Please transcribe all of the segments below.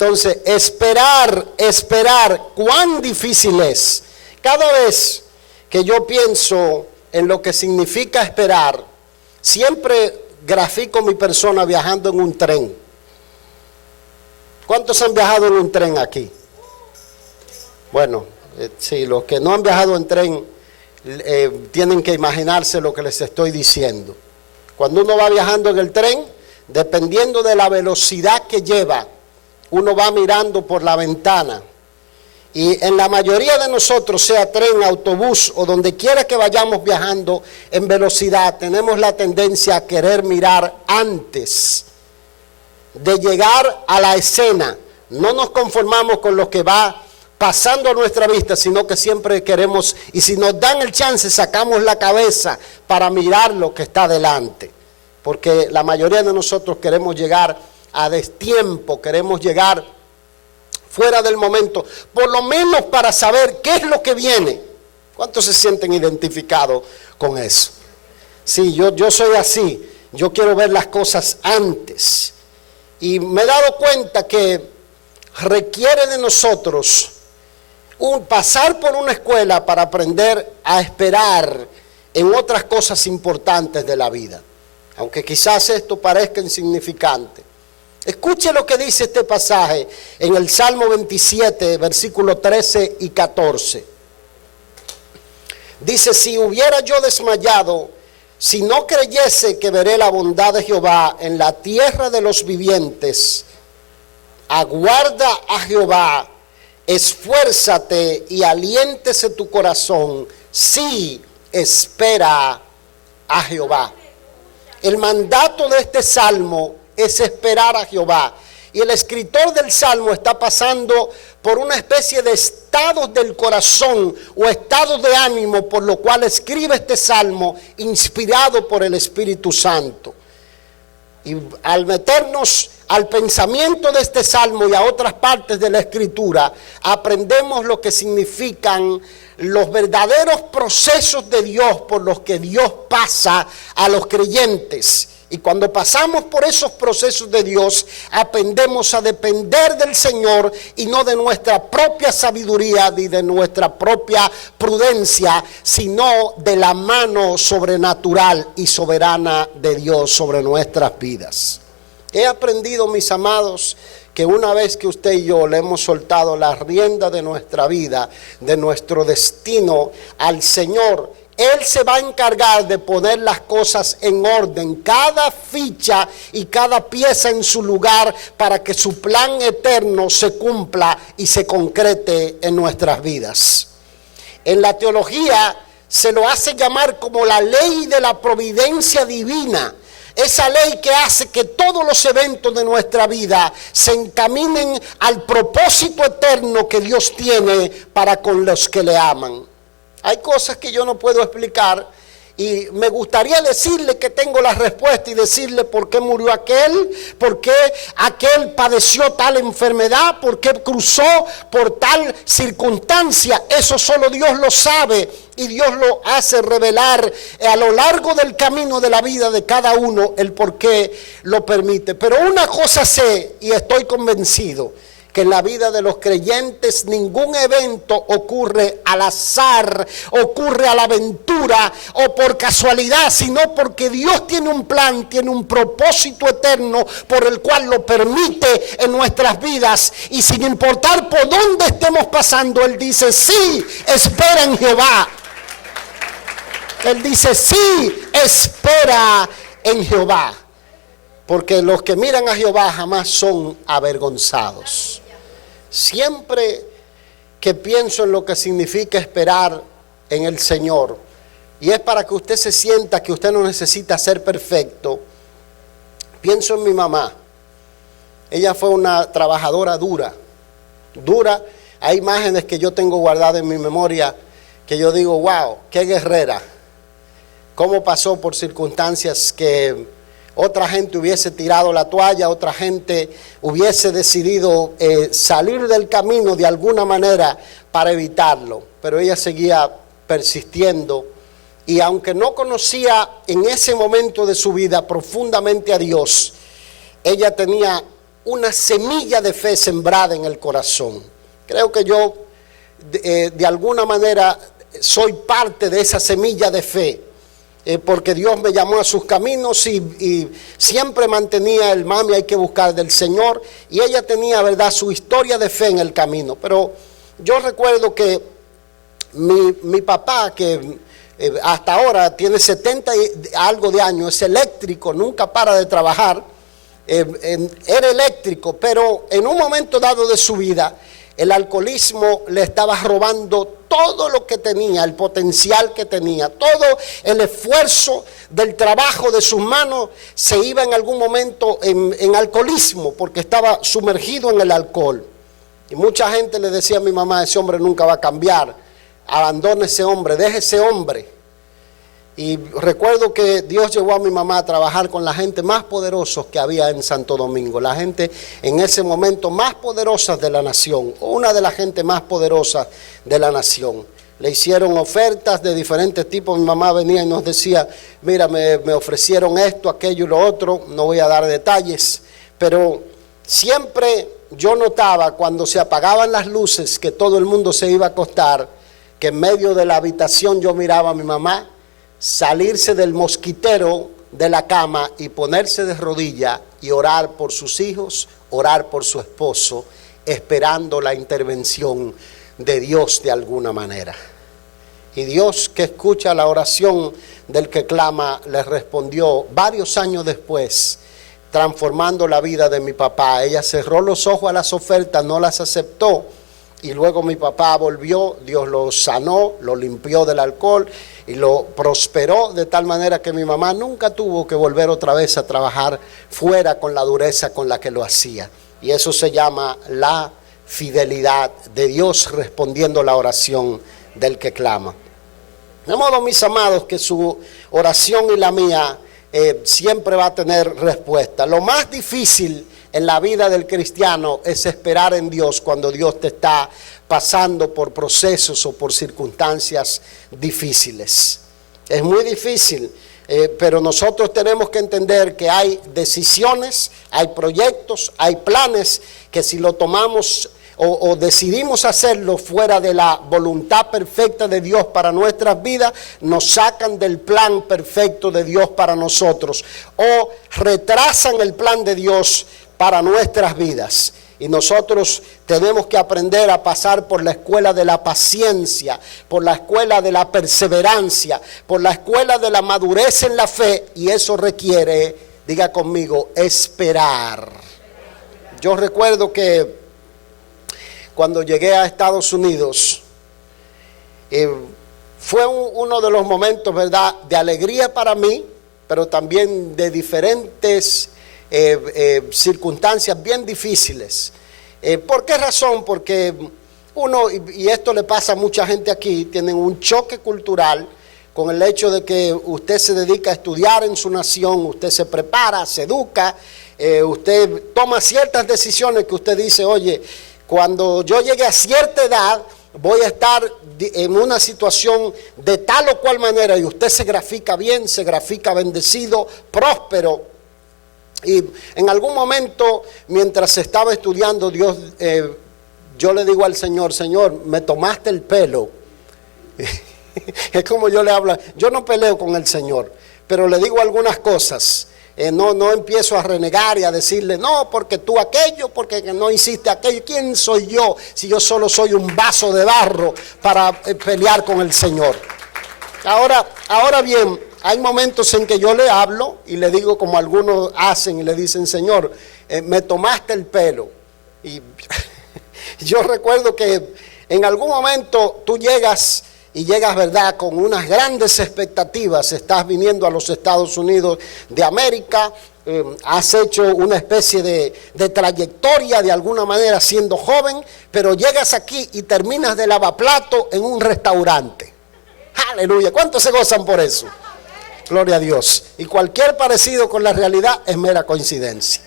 Entonces, esperar, cuán difícil es. Cada vez que yo pienso en lo que significa esperar, siempre grafico mi persona viajando en un tren. ¿Cuántos han viajado en un tren aquí? Bueno, sí, los que no han viajado en tren tienen que imaginarse lo que les estoy diciendo. Cuando uno va viajando en el tren, dependiendo de la velocidad que lleva, uno va mirando por la ventana. Y en la mayoría de nosotros, sea tren, autobús o donde quiera que vayamos viajando en velocidad, tenemos la tendencia a querer mirar antes de llegar a la escena. No nos conformamos con lo que va pasando a nuestra vista, sino que siempre queremos, y si nos dan el chance, sacamos la cabeza para mirar lo que está delante. Porque la mayoría de nosotros queremos llegar a destiempo, queremos llegar fuera del momento, por lo menos para saber qué es lo que viene. ¿Cuántos se sienten identificados con eso? Sí, yo soy así, yo quiero ver las cosas antes. Y me he dado cuenta que requiere de nosotros pasar por una escuela para aprender a esperar en otras cosas importantes de la vida. Aunque quizás esto parezca insignificante. Escuche lo que dice este pasaje en el Salmo 27, versículos 13 y 14. Dice, si hubiera yo desmayado, si no creyese que veré la bondad de Jehová en la tierra de los vivientes, aguarda a Jehová, esfuérzate y aliéntese tu corazón, sí, espera a Jehová. El mandato de este salmo es esperar a Jehová. Y el escritor del salmo está pasando por una especie de estados del corazón o estados de ánimo, por lo cual escribe este salmo inspirado por el Espíritu Santo. Y al meternos al pensamiento de este salmo y a otras partes de la escritura, aprendemos lo que significan los verdaderos procesos de Dios por los que Dios pasa a los creyentes. Y cuando pasamos por esos procesos de Dios, aprendemos a depender del Señor y no de nuestra propia sabiduría ni de nuestra propia prudencia, sino de la mano sobrenatural y soberana de Dios sobre nuestras vidas. He aprendido, mis amados, que una vez que usted y yo le hemos soltado la rienda de nuestra vida, de nuestro destino al Señor, Él se va a encargar de poner las cosas en orden, cada ficha y cada pieza en su lugar, para que su plan eterno se cumpla y se concrete en nuestras vidas. En la teología se lo hace llamar como la ley de la providencia divina. Esa ley que hace que todos los eventos de nuestra vida se encaminen al propósito eterno que Dios tiene para con los que le aman. Hay cosas que yo no puedo explicar y me gustaría decirle que tengo la respuesta y decirle por qué murió aquel, por qué aquel padeció tal enfermedad, por qué cruzó por tal circunstancia. Eso solo Dios lo sabe y Dios lo hace revelar a lo largo del camino de la vida de cada uno el por qué lo permite. Pero una cosa sé y estoy convencido, que en la vida de los creyentes ningún evento ocurre al azar, ocurre a la aventura o por casualidad, sino porque Dios tiene un plan, tiene un propósito eterno por el cual lo permite en nuestras vidas. Y sin importar por dónde estemos pasando, Él dice, sí, espera en Jehová. Él dice, sí, espera en Jehová. Porque los que miran a Jehová jamás son avergonzados. Siempre que pienso en lo que significa esperar en el Señor, y es para que usted se sienta que usted no necesita ser perfecto, pienso en mi mamá. Ella fue una trabajadora dura. Hay imágenes que yo tengo guardadas en mi memoria que yo digo, wow, qué guerrera. Cómo pasó por circunstancias que otra gente hubiese tirado la toalla, otra gente hubiese decidido salir del camino de alguna manera para evitarlo. Pero ella seguía persistiendo y aunque no conocía en ese momento de su vida profundamente a Dios, ella tenía una semilla de fe sembrada en el corazón. Creo que yo de alguna manera soy parte de esa semilla de fe, porque Dios me llamó a sus caminos y siempre mantenía el mami, hay que buscar del Señor, y ella tenía, verdad, su historia de fe en el camino. Pero yo recuerdo que mi papá, que hasta ahora tiene 70 y algo de años, es eléctrico, nunca para de trabajar, era eléctrico, pero en un momento dado de su vida, el alcoholismo le estaba robando todo lo que tenía, el potencial que tenía, todo el esfuerzo del trabajo de sus manos se iba en algún momento en alcoholismo, porque estaba sumergido en el alcohol. Y mucha gente le decía a mi mamá: ese hombre nunca va a cambiar, abandone ese hombre, deje ese hombre. Y recuerdo que Dios llevó a mi mamá a trabajar con la gente más poderosa que había en Santo Domingo, la gente en ese momento más poderosa de la nación, una de las gente más poderosas de la nación. Le hicieron ofertas de diferentes tipos. Mi mamá venía y nos decía: mira, me ofrecieron esto, aquello y lo otro, no voy a dar detalles, pero siempre yo notaba cuando se apagaban las luces, que todo el mundo se iba a acostar, que en medio de la habitación yo miraba a mi mamá salirse del mosquitero de la cama y ponerse de rodilla y orar por sus hijos, orar por su esposo, esperando la intervención de Dios de alguna manera. Y Dios, que escucha la oración del que clama, le respondió varios años después, transformando la vida de mi papá. Ella cerró los ojos a las ofertas, no las aceptó, y luego mi papá volvió, Dios lo sanó, lo limpió del alcohol y lo prosperó de tal manera que mi mamá nunca tuvo que volver otra vez a trabajar fuera con la dureza con la que lo hacía. Y eso se llama la fidelidad de Dios respondiendo la oración del que clama. De modo, mis amados, que su oración y la mía siempre va a tener respuesta. Lo más difícil en la vida del cristiano es esperar en Dios cuando Dios te está pasando por procesos o por circunstancias difíciles. Es muy difícil, pero nosotros tenemos que entender que hay decisiones, hay proyectos, hay planes que si lo tomamos o decidimos hacerlo fuera de la voluntad perfecta de Dios para nuestras vidas, nos sacan del plan perfecto de Dios para nosotros o retrasan el plan de Dios para nuestras vidas. Y nosotros tenemos que aprender a pasar por la escuela de la paciencia, por la escuela de la perseverancia, por la escuela de la madurez en la fe, y eso requiere, diga conmigo, esperar. Yo recuerdo que cuando llegué a Estados Unidos, fue uno de los momentos, ¿verdad?, de alegría para mí, pero también de diferentes circunstancias bien difíciles. ¿Por qué razón? Porque uno, y esto le pasa a mucha gente aquí, tienen un choque cultural con el hecho de que usted se dedica a estudiar en su nación, usted se prepara, se educa, usted toma ciertas decisiones que usted dice: oye, cuando yo llegue a cierta edad voy a estar en una situación de tal o cual manera, y usted se grafica bien, se grafica bendecido, próspero. Y en algún momento, mientras estaba estudiando, yo le digo al Señor: Señor, me tomaste el pelo. Es como yo le hablo, yo no peleo con el Señor, pero le digo algunas cosas. No empiezo a renegar y a decirle: no, porque tú aquello, porque no hiciste aquello. ¿Quién soy yo si yo solo soy un vaso de barro para pelear con el Señor? Ahora bien, hay momentos en que yo le hablo y le digo como algunos hacen y le dicen: Señor, me tomaste el pelo. Y yo recuerdo que en algún momento tú llegas, ¿verdad?, con unas grandes expectativas. Estás viniendo a los Estados Unidos de América, has hecho una especie de trayectoria de alguna manera siendo joven, pero llegas aquí y terminas de lavaplato en un restaurante. Aleluya, ¿cuántos se gozan por eso? Gloria a Dios. Y cualquier parecido con la realidad es mera coincidencia.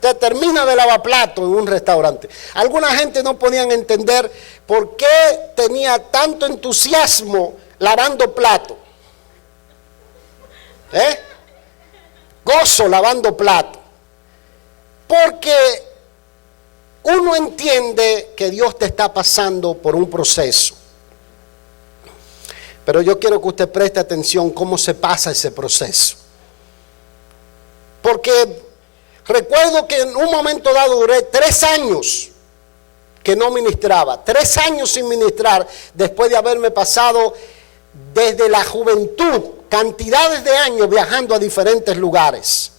Te termina de lavaplato en un restaurante. Alguna gente no podían entender por qué tenía tanto entusiasmo lavando plato. Gozo lavando plato. porque uno entiende que Dios te está pasando por un proceso. Pero yo quiero que usted preste atención cómo se pasa ese proceso. Porque recuerdo que en un momento dado duré 3 años que no ministraba. 3 años sin ministrar después de haberme pasado desde la juventud cantidades de años viajando a diferentes lugares.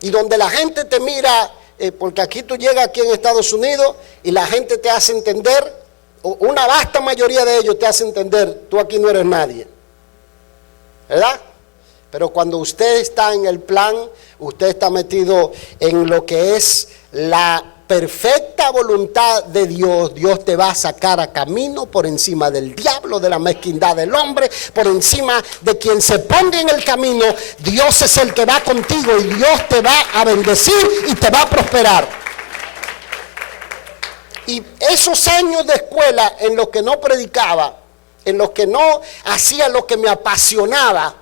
Y donde la gente te mira, porque aquí tú llegas aquí en Estados Unidos y la gente te hace entender, una vasta mayoría de ellos te hace entender, tú aquí no eres nadie, ¿verdad? Pero cuando usted está en el plan, usted está metido en lo que es la perfecta voluntad de Dios. Dios te va a sacar a camino por encima del diablo, de la mezquindad del hombre, por encima de quien se ponga en el camino. Dios es el que va contigo y Dios te va a bendecir y te va a prosperar. Y esos años de escuela en los que no predicaba, en los que no hacía lo que me apasionaba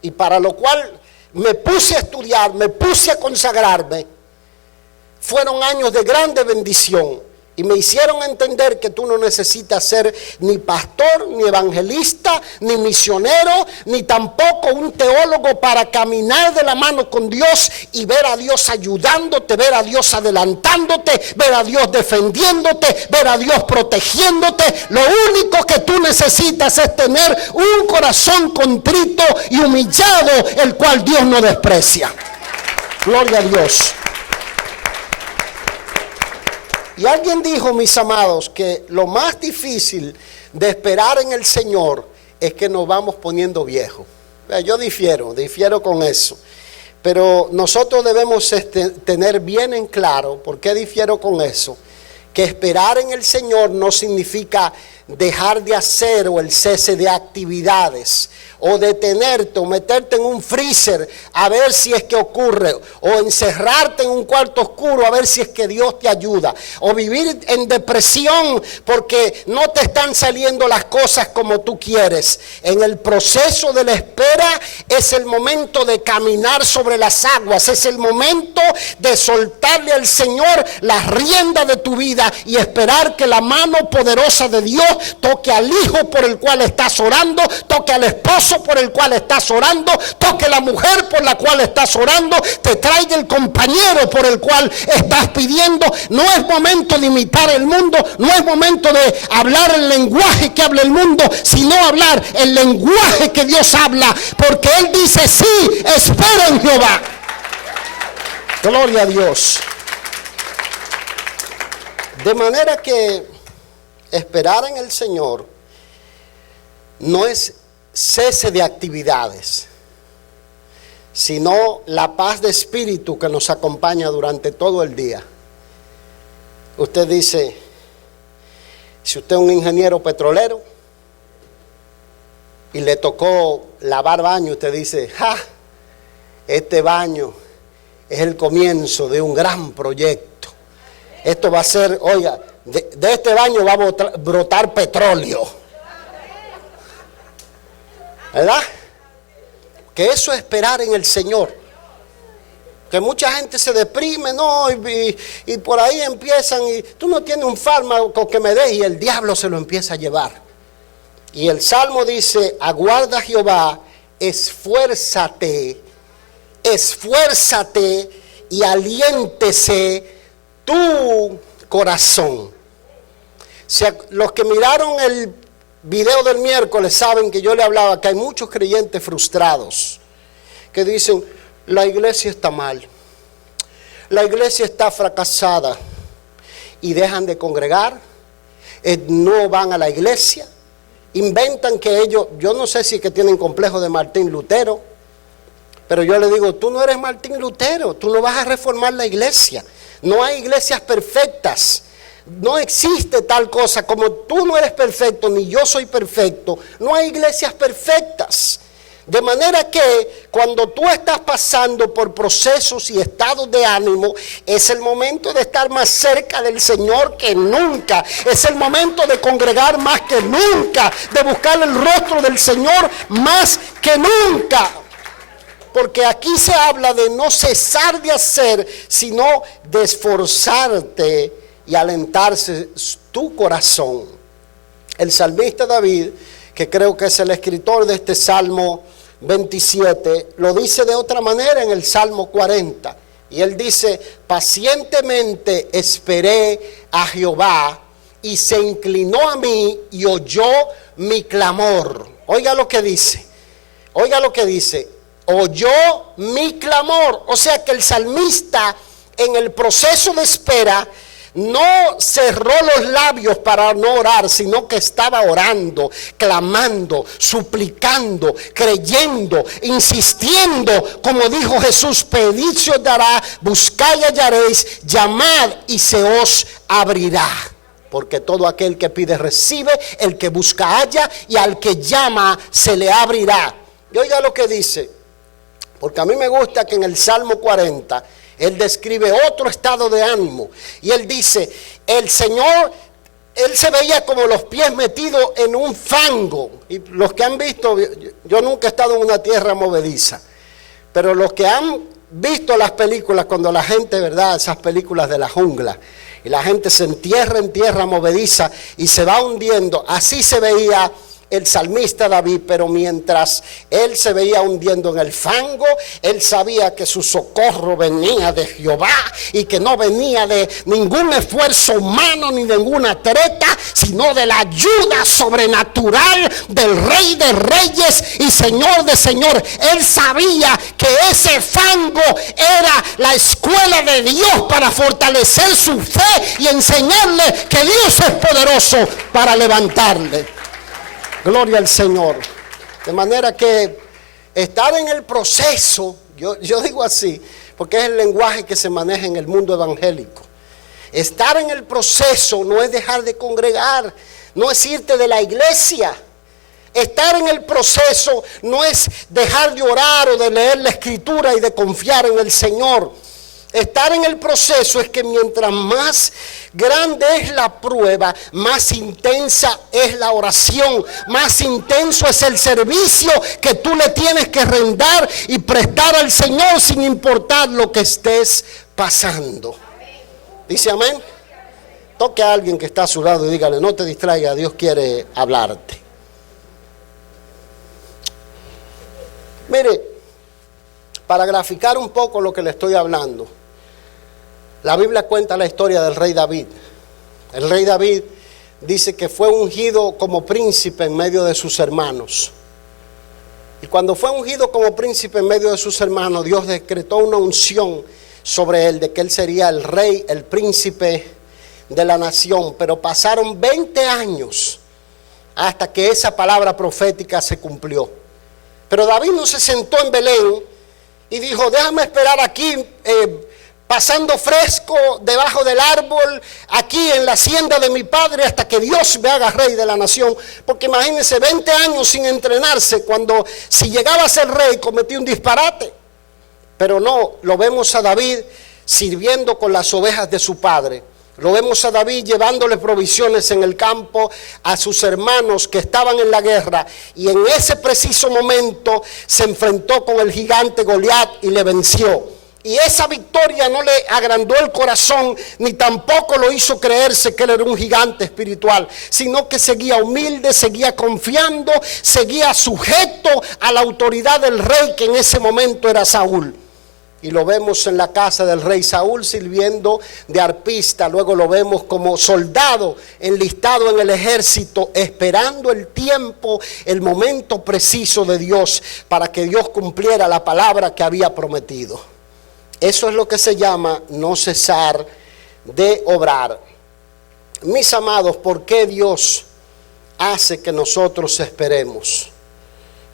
y para lo cual me puse a estudiar, me puse a consagrarme, fueron años de grande bendición y me hicieron entender que tú no necesitas ser ni pastor, ni evangelista, ni misionero, ni tampoco un teólogo para caminar de la mano con Dios y ver a Dios ayudándote, ver a Dios adelantándote, ver a Dios defendiéndote, ver a Dios protegiéndote. Lo único que tú necesitas es tener un corazón contrito y humillado, el cual Dios no desprecia. Gloria a Dios. Y alguien dijo, mis amados, que lo más difícil de esperar en el Señor es que nos vamos poniendo viejos. Yo difiero con eso. Pero nosotros debemos tener bien en claro, ¿por qué difiero con eso? Que esperar en el Señor no significa dejar de hacer o el cese de actividades, o detenerte o meterte en un freezer a ver si es que ocurre, o encerrarte en un cuarto oscuro a ver si es que Dios te ayuda, o vivir en depresión porque no te están saliendo las cosas como tú quieres. En el proceso de la espera es el momento de caminar sobre las aguas, es el momento de soltarle al Señor las riendas de tu vida y esperar que la mano poderosa de Dios toque al hijo por el cual estás orando, toque al esposo por el cual estás orando, toque la mujer por la cual estás orando, te traiga el compañero por el cual estás pidiendo. No es momento de imitar el mundo, no es momento de hablar el lenguaje que habla el mundo, sino hablar el lenguaje que Dios habla, porque Él dice: sí, espera en Jehová. Gloria a Dios. De manera que esperar en el Señor no es cese de actividades, sino la paz de espíritu que nos acompaña durante todo el día. Usted dice, si usted es un ingeniero petrolero y le tocó lavar baño, usted dice: este baño es el comienzo de un gran proyecto. Esto va a ser, oiga, de este baño va a brotar petróleo, ¿verdad? Que eso es esperar en el Señor. Que mucha gente se deprime, ¿no? Y por ahí empiezan, y tú no tienes un fármaco que me dé, y el diablo se lo empieza a llevar. Y el Salmo dice: aguarda a Jehová, esfuérzate y aliéntese tu corazón. Los que miraron el video del miércoles saben que yo le hablaba que hay muchos creyentes frustrados que dicen: la iglesia está mal, la iglesia está fracasada, y dejan de congregar, no van a la iglesia, inventan que ellos, yo no sé si es que tienen complejo de Martín Lutero, pero yo le digo: tú no eres Martín Lutero, tú no vas a reformar la iglesia. No hay iglesias perfectas. No existe tal cosa. Como tú no eres perfecto, ni yo soy perfecto, no hay iglesias perfectas. De manera que cuando tú estás pasando por procesos y estados de ánimo, es el momento de estar más cerca del Señor que nunca. Es el momento de congregar más que nunca, de buscar el rostro del Señor más que nunca. porque aquí se habla de no cesar de hacer, sino de esforzarte y alentarse tu corazón. El salmista David, que creo que es el escritor de este Salmo 27, lo dice de otra manera en el Salmo 40. Y él dice: pacientemente esperé a Jehová, y se inclinó a mí y oyó mi clamor. Oiga lo que dice. Oiga lo que dice. Oyó mi clamor. O sea que el salmista, en el proceso de espera, no cerró los labios para no orar, sino que estaba orando, clamando, suplicando, creyendo, insistiendo, como dijo Jesús: pedid se os dará, buscad y hallaréis, llamad y se os abrirá. Porque todo aquel que pide recibe, el que busca halla, y al que llama se le abrirá. Y oiga lo que dice, porque a mí me gusta que en el Salmo 40 él describe otro estado de ánimo. Y él dice: el Señor, él se veía como los pies metidos en un fango. Y los que han visto, yo nunca he estado en una tierra movediza, pero los que han visto las películas, cuando la gente, ¿verdad?, esas películas de la jungla, y la gente se entierra en tierra movediza y se va hundiendo, así se veía el salmista David. Pero mientras él se veía hundiendo en el fango, él sabía que su socorro venía de Jehová, y que no venía de ningún esfuerzo humano ni ninguna treta, sino de la ayuda sobrenatural del Rey de Reyes y Señor de Señores. Él sabía que ese fango era la escuela de Dios para fortalecer su fe y enseñarle que Dios es poderoso para levantarle. Gloria al Señor. De manera que estar en el proceso, yo digo así, porque es el lenguaje que se maneja en el mundo evangélico. Estar en el proceso no es dejar de congregar, no es irte de la iglesia. Estar en el proceso no es dejar de orar o de leer la Escritura y de confiar en el Señor. Estar en el proceso es que mientras más grande es la prueba, más intensa es la oración, más intenso es el servicio que tú le tienes que rendir y prestar al Señor, sin importar lo que estés pasando. ¿Dice amén? Toque a alguien que está a su lado y dígale: no te distraigas, Dios quiere hablarte. Mire, para graficar un poco lo que le estoy hablando, la Biblia cuenta la historia del rey David. El rey David dice que fue ungido como príncipe en medio de sus hermanos. Y cuando fue ungido como príncipe en medio de sus hermanos, Dios decretó una unción sobre él, de que él sería el rey, el príncipe de la nación. Pero pasaron 20 años hasta que esa palabra profética se cumplió. Pero David no se sentó en Belén y dijo: déjame esperar aquí, pasando fresco debajo del árbol, aquí en la hacienda de mi padre, hasta que Dios me haga rey de la nación. Porque imagínense, 20 años sin entrenarse, cuando si llegaba a ser rey cometía un disparate. Pero no, lo vemos a David sirviendo con las ovejas de su padre. Lo vemos a David llevándole provisiones en el campo a sus hermanos que estaban en la guerra, y en ese preciso momento se enfrentó con el gigante Goliat y le venció. Y esa victoria no le agrandó el corazón, ni tampoco lo hizo creerse que él era un gigante espiritual, sino que seguía humilde, seguía confiando, seguía sujeto a la autoridad del rey, que en ese momento era Saúl. Y lo vemos en la casa del rey Saúl sirviendo de arpista. Luego lo vemos como soldado enlistado en el ejército, esperando el tiempo, el momento preciso de Dios, para que Dios cumpliera la palabra que había prometido. Eso es lo que se llama no cesar de obrar. Mis amados, ¿por qué Dios hace que nosotros esperemos?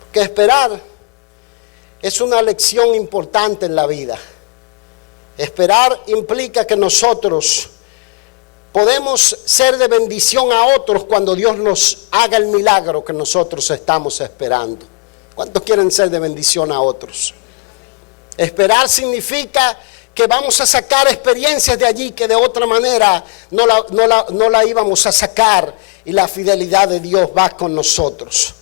Porque esperar es una lección importante en la vida. Esperar implica que nosotros podemos ser de bendición a otros cuando Dios nos haga el milagro que nosotros estamos esperando. ¿Cuántos quieren ser de bendición a otros? Esperar significa que vamos a sacar experiencias de allí que de otra manera no la íbamos a sacar, y la fidelidad de Dios va con nosotros.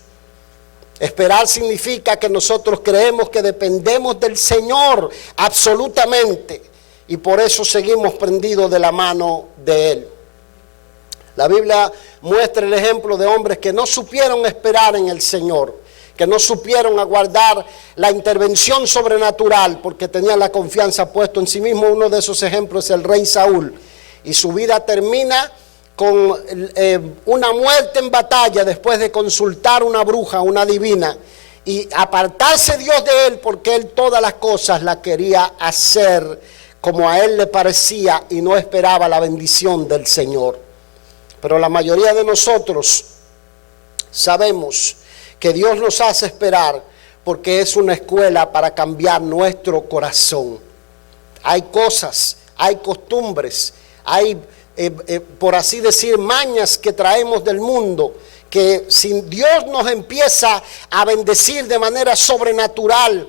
Esperar significa que nosotros creemos que dependemos del Señor absolutamente y por eso seguimos prendidos de la mano de Él. La Biblia muestra el ejemplo de hombres que no supieron esperar en el Señor, que no supieron aguardar la intervención sobrenatural porque tenían la confianza puesta en sí mismo. Uno de esos ejemplos es el rey Saúl, y su vida termina con una muerte en batalla después de consultar una bruja, una divina, y apartarse Dios de él porque él todas las cosas las quería hacer como a él le parecía y no esperaba la bendición del Señor. Pero la mayoría de nosotros sabemos que Dios nos hace esperar porque es una escuela para cambiar nuestro corazón. Hay cosas, hay costumbres, hay por así decir, mañas que traemos del mundo, que si Dios nos empieza a bendecir de manera sobrenatural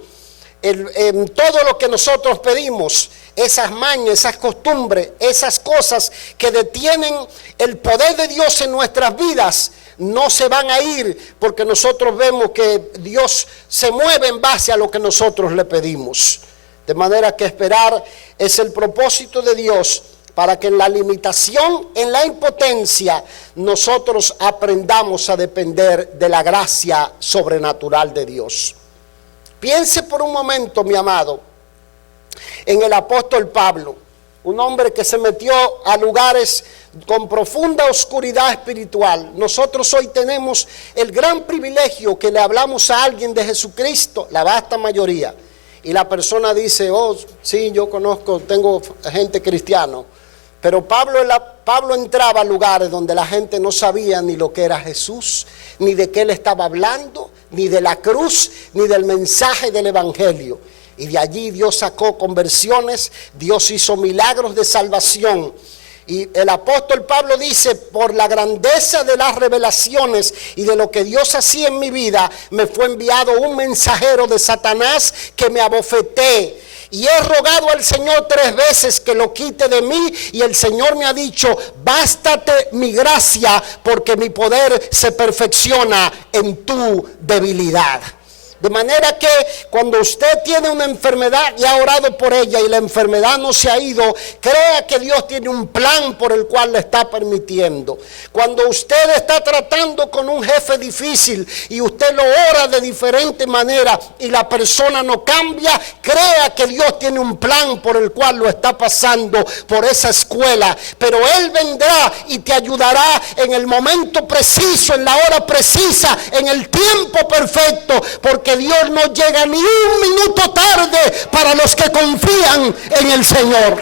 en todo lo que nosotros pedimos, esas mañas, esas costumbres, esas cosas que detienen el poder de Dios en nuestras vidas, no se van a ir porque nosotros vemos que Dios se mueve en base a lo que nosotros le pedimos. De manera que esperar es el propósito de Dios para que en la limitación, en la impotencia, nosotros aprendamos a depender de la gracia sobrenatural de Dios. Piense por un momento, mi amado, en el apóstol Pablo, un hombre que se metió a lugares con profunda oscuridad espiritual. Nosotros hoy tenemos el gran privilegio que le hablamos a alguien de Jesucristo, la vasta mayoría, y la persona dice, oh, sí, yo conozco, tengo gente cristiana. Pero Pablo entraba a lugares donde la gente no sabía ni lo que era Jesús, ni de qué él estaba hablando, ni de la cruz, ni del mensaje del evangelio. Y de allí Dios sacó conversiones, Dios hizo milagros de salvación. Y el apóstol Pablo dice, por la grandeza de las revelaciones y de lo que Dios hacía en mi vida, me fue enviado un mensajero de Satanás que me abofeté. Y he rogado al Señor 3 veces que lo quite de mí, y el Señor me ha dicho, bástate mi gracia, porque mi poder se perfecciona en tu debilidad. De manera que cuando usted tiene una enfermedad y ha orado por ella y la enfermedad no se ha ido, crea que Dios tiene un plan por el cual le está permitiendo. Cuando usted está tratando con un jefe difícil y usted lo ora de diferente manera y la persona no cambia, crea que Dios tiene un plan por el cual lo está pasando por esa escuela. Pero Él vendrá y te ayudará en el momento preciso, en la hora precisa, en el tiempo perfecto, porque Dios no llega ni un minuto tarde para los que confían en el Señor.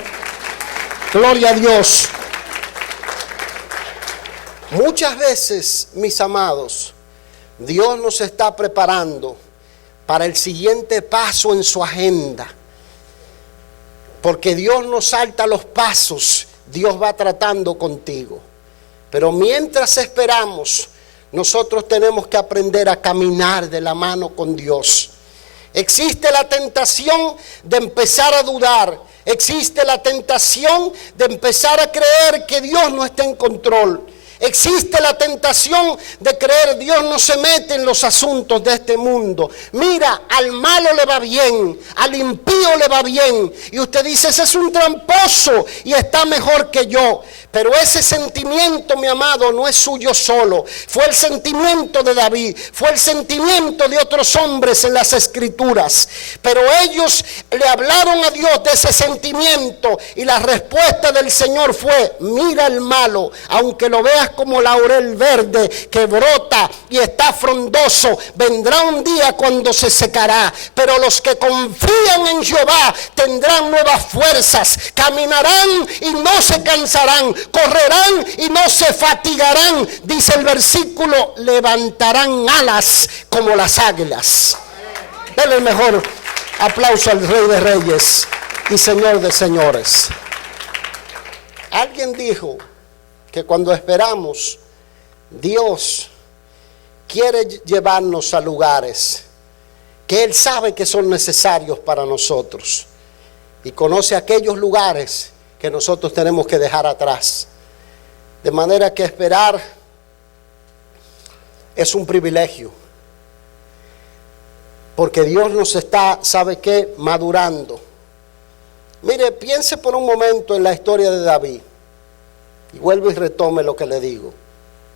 Gloria a Dios. Muchas veces, mis amados, Dios nos está preparando para el siguiente paso en su agenda. Porque Dios no salta los pasos, Dios va tratando contigo. Pero mientras esperamos, nosotros tenemos que aprender a caminar de la mano con Dios. Existe la tentación de empezar a dudar. Existe la tentación de empezar a creer que Dios no está en control. Existe la tentación de creer Dios no se mete en los asuntos de este mundo. Mira, al malo le va bien, al impío le va bien. Y usted dice, ese es un tramposo y está mejor que yo. Pero ese sentimiento, mi amado, no es suyo solo. Fue el sentimiento de David, fue el sentimiento de otros hombres en las Escrituras. Pero ellos le hablaron a Dios de ese sentimiento y la respuesta del Señor fue, mira el malo, aunque lo veas como laurel verde que brota y está frondoso, vendrá un día cuando se secará. Pero los que confían en Jehová tendrán nuevas fuerzas, caminarán y no se cansarán, correrán y no se fatigarán, dice el versículo, levantarán alas como las águilas. Denle el mejor aplauso al Rey de Reyes y Señor de Señores. Alguien dijo que cuando esperamos, Dios quiere llevarnos a lugares que Él sabe que son necesarios para nosotros y conoce aquellos lugares que nosotros tenemos que dejar atrás. De manera que esperar es un privilegio. Porque Dios nos está, ¿sabe qué?, madurando. Mire, piense por un momento en la historia de David. Y vuelvo y retome lo que le digo.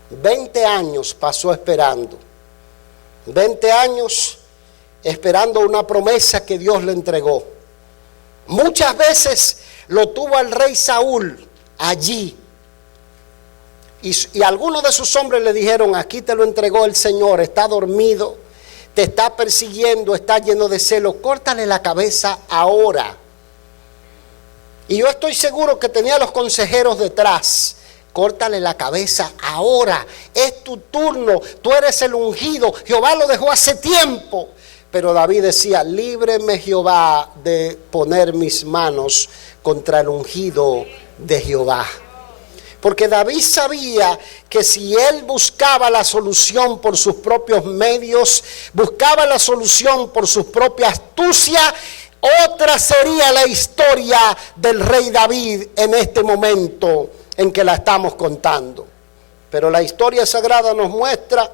20 años pasó esperando. 20 años esperando una promesa que Dios le entregó. Muchas veces lo tuvo al rey Saúl allí. Y algunos de sus hombres le dijeron: aquí te lo entregó el Señor, está dormido, te está persiguiendo, está lleno de celos, córtale la cabeza ahora. Y yo estoy seguro que tenía los consejeros detrás. Córtale la cabeza ahora, es tu turno, tú eres el ungido, Jehová lo dejó hace tiempo. Pero David decía: líbreme Jehová de poner mis manos contra el ungido de Jehová. Porque David sabía que si él buscaba la solución por sus propios medios, buscaba la solución por su propia astucia, otra sería la historia del rey David en este momento en que la estamos contando. Pero la historia sagrada nos muestra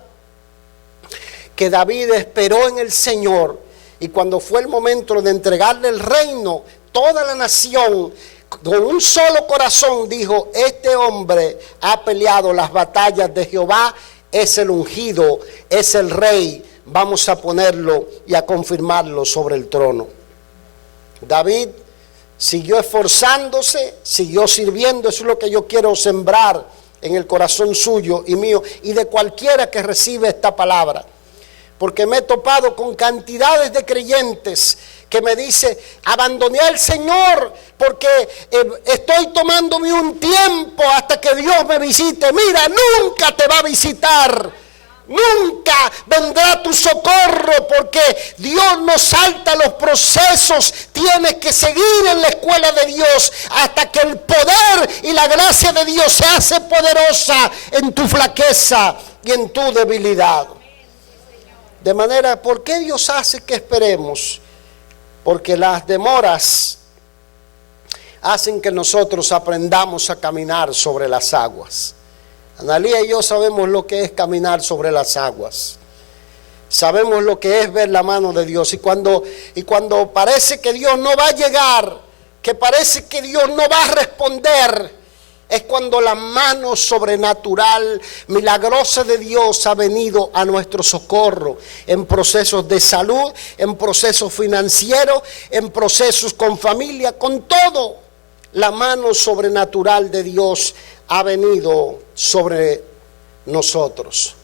que David esperó en el Señor, y cuando fue el momento de entregarle el reino, toda la nación con un solo corazón dijo: este hombre ha peleado las batallas de Jehová, es el ungido, es el rey, vamos a ponerlo y a confirmarlo sobre el trono. David siguió esforzándose, siguió sirviendo. Eso es lo que yo quiero sembrar en el corazón suyo y mío y de cualquiera que recibe esta palabra. Porque me he topado con cantidades de creyentes que me dicen: abandoné al Señor porque estoy tomándome un tiempo hasta que Dios me visite. Mira, nunca te va a visitar, nunca vendrá tu socorro, porque Dios no salta los procesos. Tienes que seguir en la escuela de Dios hasta que el poder y la gracia de Dios se hace poderosa en tu flaqueza y en tu debilidad. De manera, ¿por qué Dios hace que esperemos? Porque las demoras hacen que nosotros aprendamos a caminar sobre las aguas. Analía y yo sabemos lo que es caminar sobre las aguas. Sabemos lo que es ver la mano de Dios. Y cuando parece que Dios no va a llegar, que parece que Dios no va a responder, es cuando la mano sobrenatural, milagrosa de Dios ha venido a nuestro socorro en procesos de salud, en procesos financieros, en procesos con familia, con todo. La mano sobrenatural de Dios ha venido sobre nosotros.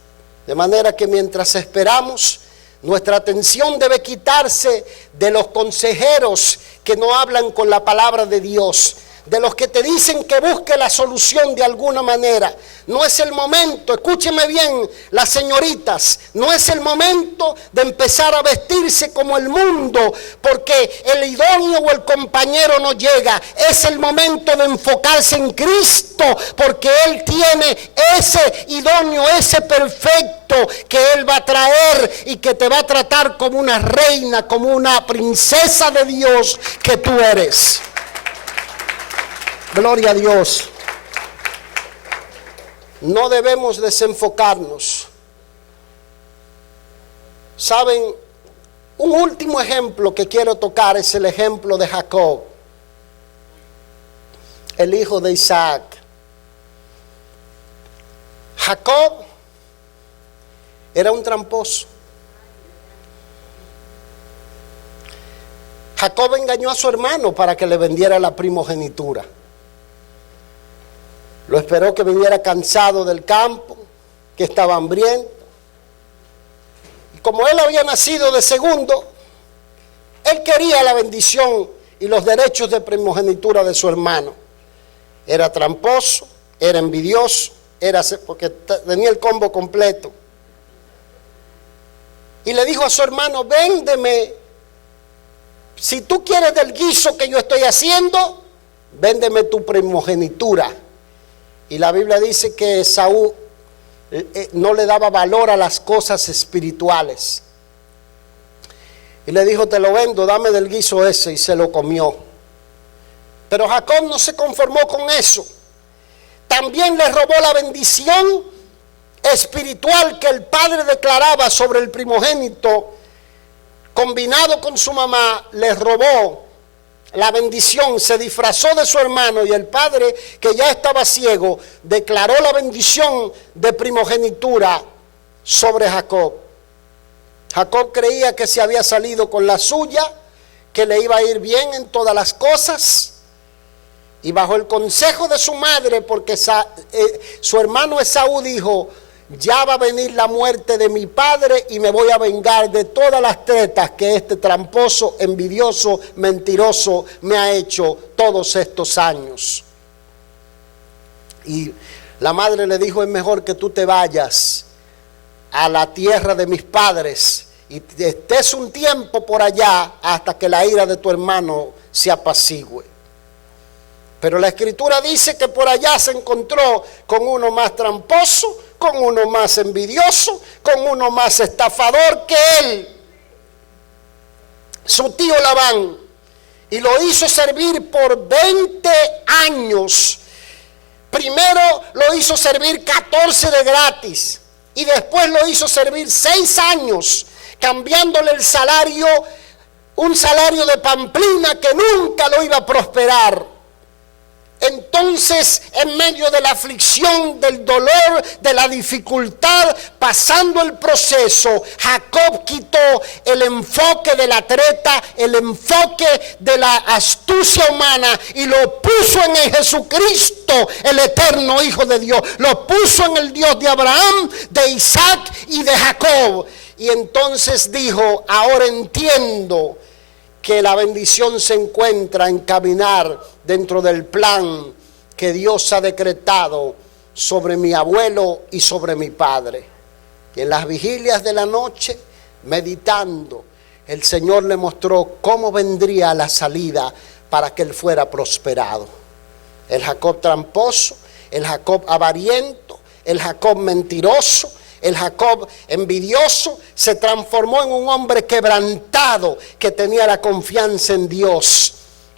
De manera que mientras esperamos, nuestra atención debe quitarse de los consejeros que no hablan con la palabra de Dios, de los que te dicen que busque la solución de alguna manera. No es el momento, escúcheme bien las señoritas, no es el momento de empezar a vestirse como el mundo porque el idóneo o el compañero no llega. Es el momento de enfocarse en Cristo, porque Él tiene ese idóneo, ese perfecto que Él va a traer y que te va a tratar como una reina, como una princesa de Dios que tú eres. Gloria a Dios. No debemos desenfocarnos. Saben, un último ejemplo que quiero tocar es el ejemplo de Jacob, el hijo de Isaac. Jacob era un tramposo. Jacob engañó a su hermano para que le vendiera la primogenitura. Lo esperó que viniera cansado del campo, que estaba hambriento. Y como él había nacido de segundo, él quería la bendición y los derechos de primogenitura de su hermano. Era tramposo, era envidioso, porque tenía el combo completo. Y le dijo a su hermano: véndeme, si tú quieres del guiso que yo estoy haciendo, véndeme tu primogenitura. Y la Biblia dice que Esaú no le daba valor a las cosas espirituales. Y le dijo: te lo vendo, dame del guiso ese, y se lo comió. Pero Jacob no se conformó con eso. También le robó la bendición espiritual que el padre declaraba sobre el primogénito combinado con su mamá, le robó la bendición, se disfrazó de su hermano, y el padre, que ya estaba ciego, declaró la bendición de primogenitura sobre Jacob. Jacob creía que se había salido con la suya, que le iba a ir bien en todas las cosas, y bajo el consejo de su madre, porque su hermano Esaú dijo: ya va a venir la muerte de mi padre y me voy a vengar de todas las tretas que este tramposo, envidioso, mentiroso me ha hecho todos estos años. Y la madre le dijo: es mejor que tú te vayas a la tierra de mis padres y estés un tiempo por allá hasta que la ira de tu hermano se apacigüe. Pero la escritura dice que por allá se encontró con uno más tramposo, con uno más envidioso, con uno más estafador que él, su tío Labán, y lo hizo servir por 20 años. Primero lo hizo servir 14 de gratis, y después lo hizo servir 6 años, cambiándole el salario, un salario de pamplina que nunca lo iba a prosperar. Entonces, en medio de la aflicción, del dolor, de la dificultad, pasando el proceso, Jacob quitó el enfoque de la treta, el enfoque de la astucia humana, y lo puso en el Jesucristo, el eterno Hijo de Dios. Lo puso en el Dios de Abraham, de Isaac y de Jacob. Y entonces dijo: ahora entiendo que la bendición se encuentra en caminar dentro del plan que Dios ha decretado sobre mi abuelo y sobre mi padre. Y en las vigilias de la noche, meditando, el Señor le mostró cómo vendría la salida para que él fuera prosperado. El Jacob tramposo, el Jacob avariento, el Jacob mentiroso, el Jacob envidioso, se transformó en un hombre quebrantado, que tenía la confianza en Dios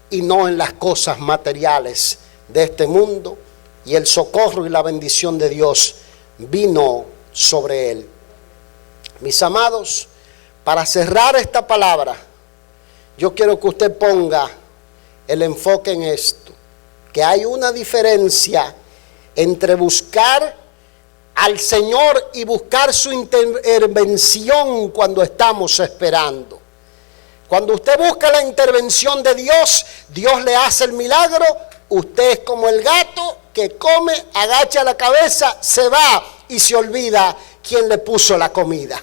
y no en las cosas materiales de este mundo, y el socorro y la bendición de Dios vino sobre él. Mis amados, para cerrar esta palabra, yo quiero que usted ponga el enfoque en esto, que hay una diferencia entre buscar al Señor y buscar su intervención cuando estamos esperando. Cuando usted busca la intervención de Dios, Dios le hace el milagro. Usted es como el gato que come, agacha la cabeza, se va y se olvida quién le puso la comida.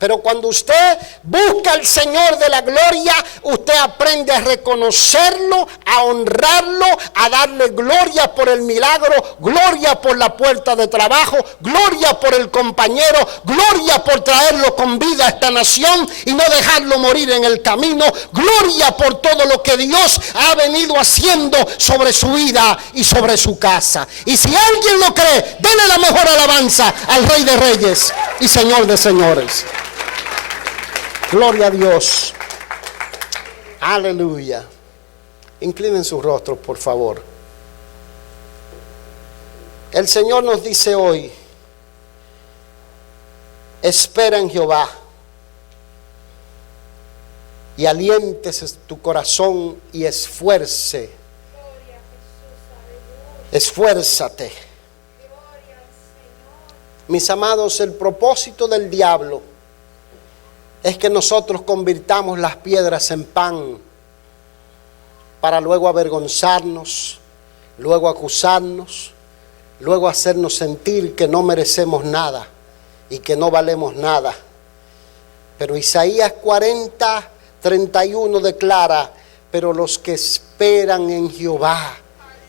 Pero cuando usted busca al Señor de la gloria, usted aprende a reconocerlo, a honrarlo, a darle gloria por el milagro, gloria por la puerta de trabajo, gloria por el compañero, gloria por traerlo con vida a esta nación y no dejarlo morir en el camino, gloria por todo lo que Dios ha venido haciendo sobre su vida y sobre su casa. Y si alguien lo cree, denle la mejor alabanza al Rey de Reyes y Señor de Señores. Gloria a Dios. Aleluya. Inclinen sus rostros, por favor. El Señor nos dice hoy: espera en Jehová y aliéntese tu corazón y esfuércate. Mis amados, el propósito del diablo es que nosotros convirtamos las piedras en pan, para luego avergonzarnos, luego acusarnos, luego hacernos sentir que no merecemos nada y que no valemos nada. Pero Isaías 40:31 declara: pero los que esperan en Jehová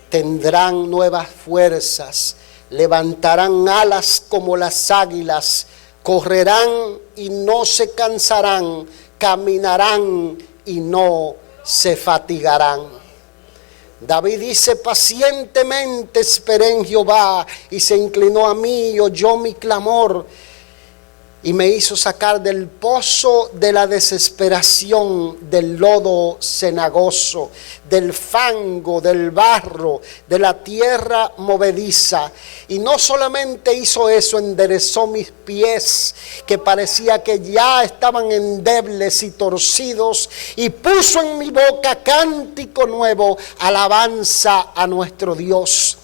tendrán nuevas fuerzas, levantarán alas como las águilas, correrán y no se cansarán, caminarán y no se fatigarán. David dice: pacientemente esperé en Jehová y se inclinó a mí y oyó mi clamor. y me hizo sacar del pozo de la desesperación, del lodo cenagoso, del fango, del barro, de la tierra movediza. Y no solamente hizo eso, enderezó mis pies, que parecía que ya estaban endebles y torcidos, y puso en mi boca cántico nuevo, alabanza a nuestro Dios.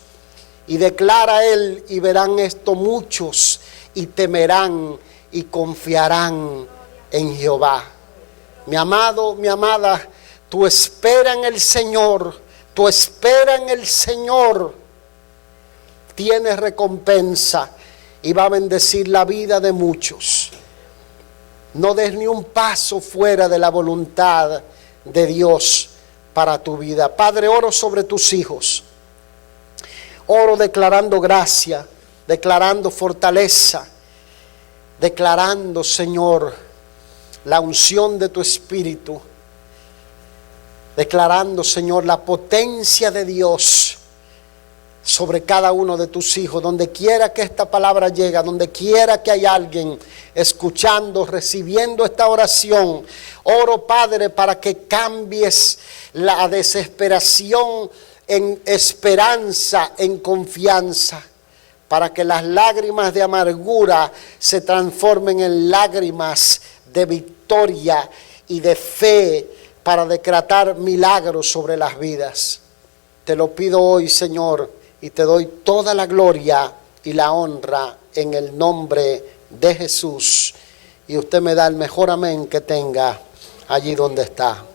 Y declara él, y verán esto muchos, y temerán y confiarán en Jehová. Mi amado, mi amada, tu espera en el Señor, tu espera en el Señor tiene recompensa y va a bendecir la vida de muchos. No des ni un paso fuera de la voluntad de Dios para tu vida. Padre, oro sobre tus hijos. Oro declarando gracia, declarando fortaleza, declarando, Señor, la unción de tu Espíritu, declarando, Señor, la potencia de Dios sobre cada uno de tus hijos, donde quiera que esta palabra llegue, donde quiera que haya alguien escuchando, recibiendo esta oración. Oro, Padre, para que cambies la desesperación en esperanza, en confianza, para que las lágrimas de amargura se transformen en lágrimas de victoria y de fe, para decretar milagros sobre las vidas. Te lo pido hoy, Señor, y te doy toda la gloria y la honra en el nombre de Jesús. Y usted me da el mejor amén que tenga allí donde está.